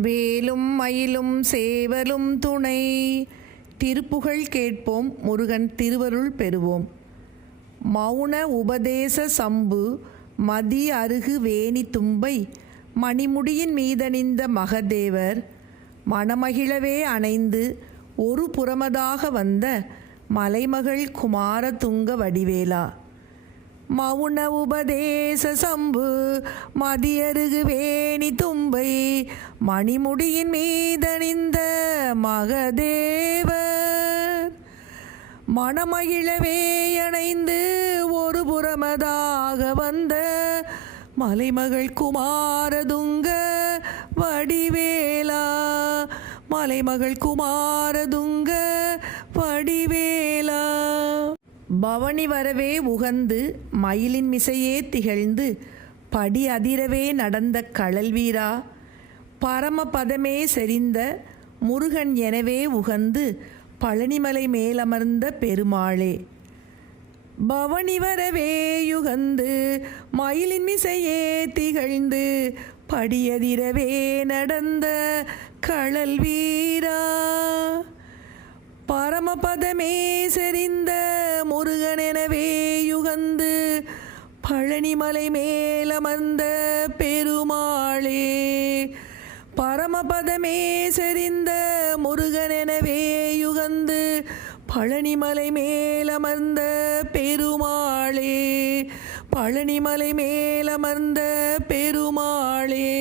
வேலும் மயிலும் சேவலும் துணை. திருப்புகழ் கேட்போம், முருகன் திருவருள் பெறுவோம். மௌன உபதேச சம்பு மதி அருகு வேணி தும்பை மணிமுடியின் மீதணிந்த மகதேவர் மணமகிழவே அணைந்து ஒரு புறமதாக வந்த மலைமகள் குமார துங்க வடிவேலா. மௌன உபதேச சம்பு மதியருகு வேணி தும்பை மணிமுடியின் மீதணிந்த மகதேவர் மணமகிழவே அணைந்து ஒரு புறமதாக வந்த மலைமகள் குமாரதுங்க வடிவேலா. மலைமகள் குமாரதுங்க வடிவேலா. பவனி வரவே உகந்து மயிலின் மிசையே திகழ்ந்து படி அதிரவே நடந்த கழல் வீரா. பரமபதமே செறிந்த முருகன் எனவே உகந்து பழனிமலை மேலமர்ந்த பெருமாளே. பவனி வரவே யுகந்து மயிலின் மிசையே திகழ்ந்து படியதிரவே நடந்த கழல் வீரா. பரமபதமே செறிந்த முருகன் எனவே யுகந்து பழனிமலை மேலமர்ந்த பெருமாளே. பரமபதமே செறிந்த முருகன் எனவே யுகந்து பழனிமலை மேலமர்ந்த பெருமாளே. பழனிமலை மேலமர்ந்த பெருமாளே.